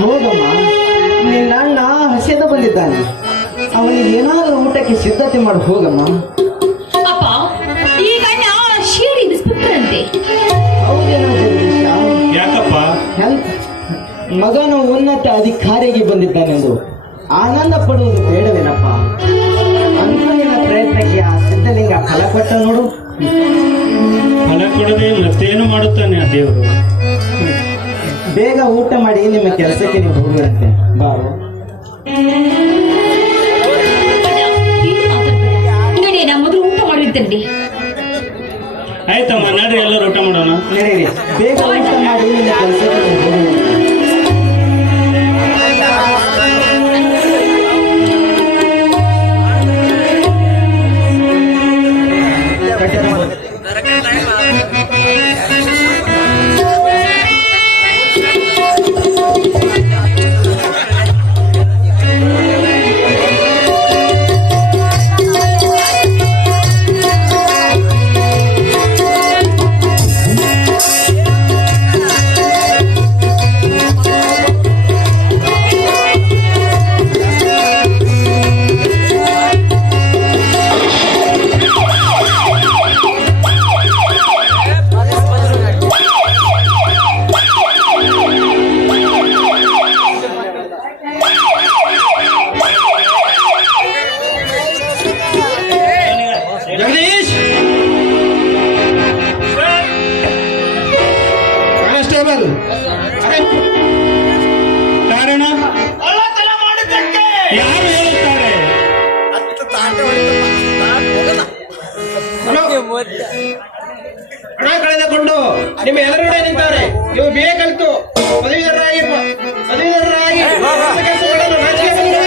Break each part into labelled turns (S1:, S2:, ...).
S1: ಹೋಗಮ್ಮ ನಿನ್ನ ಅಣ್ಣ ಹಸಿದ ಬಂದಿದ್ದಾನೆ ಅವನಿಗೆ ಏನಾದರೂ ಊಟಕ್ಕೆ ಸಿದ್ಧತೆ ಮಾಡಿ ಹೋಗಮ್ಮ.
S2: ಅಪ್ಪ ಈಗ
S1: ಹೌದೇನೋ ಜಗದೀಶ
S3: ಯಾಕಪ್ಪ?
S1: ಮಗನ ಉನ್ನತ ಅಧಿಕಾರಿಗೆ ಬಂದಿದ್ದಾನೆಂದು. ಆನಂದ ಪಡುವುದು ಬೇಡವೇನಪ್ಪ? ಅನುಕೂಲಿನ ಪ್ರಯತ್ನಕ್ಕೆ ಆ ಸಿದ್ಧಲಿಂಗ ಫಲ ಕೊಟ್ಟ ನೋಡು.
S3: ಫಲ ಕೊಡದೆ ಮತ್ತೇನು ಮಾಡುತ್ತಾನೆ ಆ ದೇವರು?
S1: ಬೇಗ ಊಟ ಮಾಡಿ ನಿಮ್ಮ ಕೆಲಸಕ್ಕೆ ನೀವು ಹೋಗುವಂತೆ
S4: ಕಾನ್ಸ್ಟೇಬಲ್
S3: ಕಾರಣ? ಯಾರು ಹೇಳುತ್ತಾರೆ?
S4: ಹಣ ಕಳೆದುಕೊಂಡು ನಿಮ್ಮ ಎದುರುಗಡೆ ನಿಂತಾರೆ. ನೀವು ಬೇಗ ಕಲಿತು ನಾಚಿಕೆ ಬಂದಿದೆ.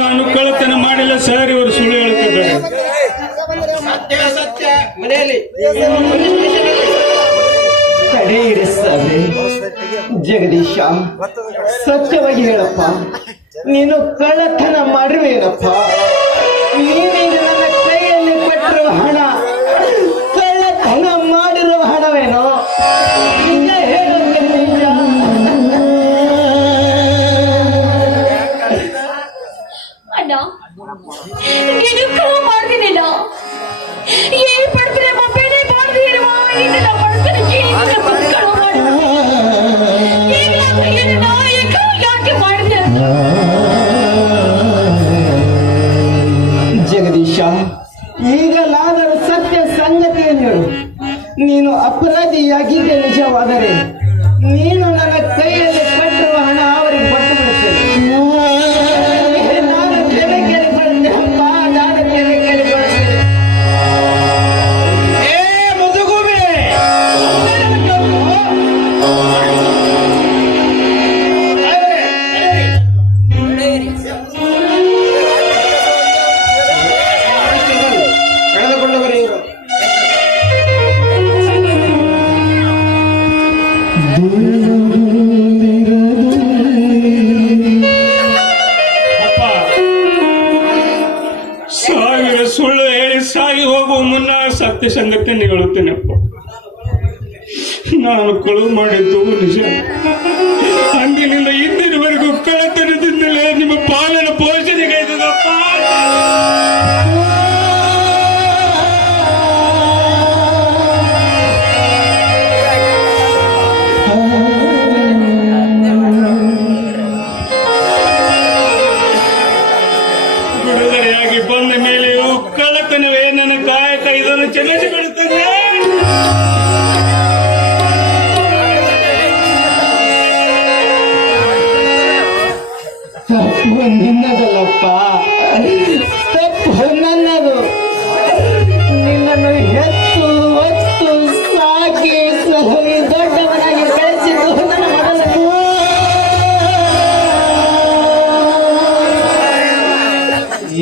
S3: ನಾನು ಕಳ್ಳತನ ಮಾಡಿಲ್ಲ ಸರ್ ಇವರು ಸುಳ್ಳು ಹೇಳುತ್ತಿದ್ದಾರೆ.
S4: ಸತ್ಯ ಸತ್ಯ ಮನೆಯಲ್ಲಿ.
S1: ಜಗದೀಶ ಸತ್ಯವಾಗಿ ಹೇಳಪ್ಪ. ನೀನು ಕಳ್ಳತನ ಮಾಡಿರುವೇನಪ್ಪ ನೀನೇ ನನ್ನ ಕೈಯಲ್ಲಿ ಕೊಟ್ಟರು ಹಣ ಜಗದೀಶ ಈಗಲಾದರೂ ಸತ್ಯ ಸಂಗತಿಯನ್ನು ನೀನು ಅಪರಾಧಿಯಾಗಿದ್ದೆ ನಿಜವಾದರೆ ನೀನು ನನ್ನ ಕೈಯಲ್ಲಿ
S3: ಹೋಗುವ ಮುನ್ನ ಸತ್ಯ ಸಂಗತಿಯನ್ನು ಹೇಳುತ್ತೇನೆ ನಾನು ಕಳುವು ಮಾಡಿದ್ದು ನಿಜ. ಅಂದಿನಿಂದ ಇಂದಿನವರೆಗೂ ಕಳತನದಿಂದಲೇ ನಿಮ್ಮ ಪಾಲನ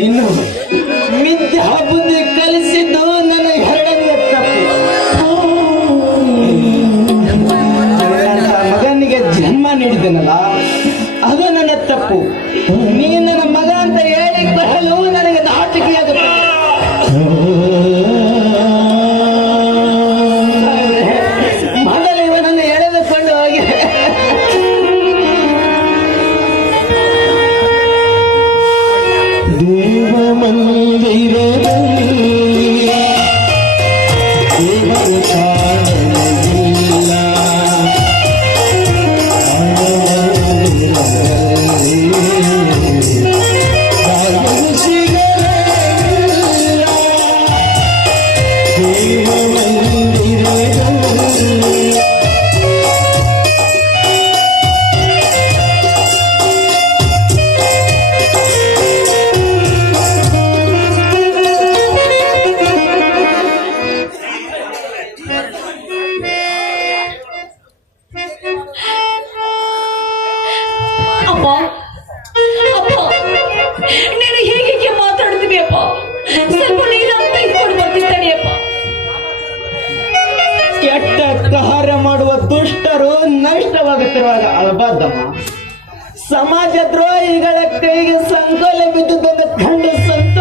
S1: ಇನ್ನು ಮಿಥ್ಯಾ ಬುದ್ಧಿ ಕಲಿಸಿದ್ದು ನನ್ನ ಎರಡನೇ ತಪ್ಪು. ಮಗನಿಗೆ ಜನ್ಮ ನೀಡಿದನಲ್ಲ, ಅದು ನನ್ನ ತಪ್ಪು. ನೀ ನನ್ನ ಮಗ ಅಂತ ಹೇಳಿ ಹೇಳಿಕೊಳ್ಳಲು ನನಗೆ ನಾಚಿಕೆಯಾಗುತ್ತೆ Take up your time. ಕೆಟ್ಟ ಕಾರ್ಯ ಮಾಡುವ ದುಷ್ಟರು ನಷ್ಟವಾಗುತ್ತಿರುವಾಗ ಅಳಬಾರ್ದಮ್ಮ ಸಮಾಜ ದ್ರೋಹಿಗಳ ಕೈಗೆ ಸಂಕೋಲೆ ಬಿದ್ದುದನ್ನು ಖಂಡಿಸ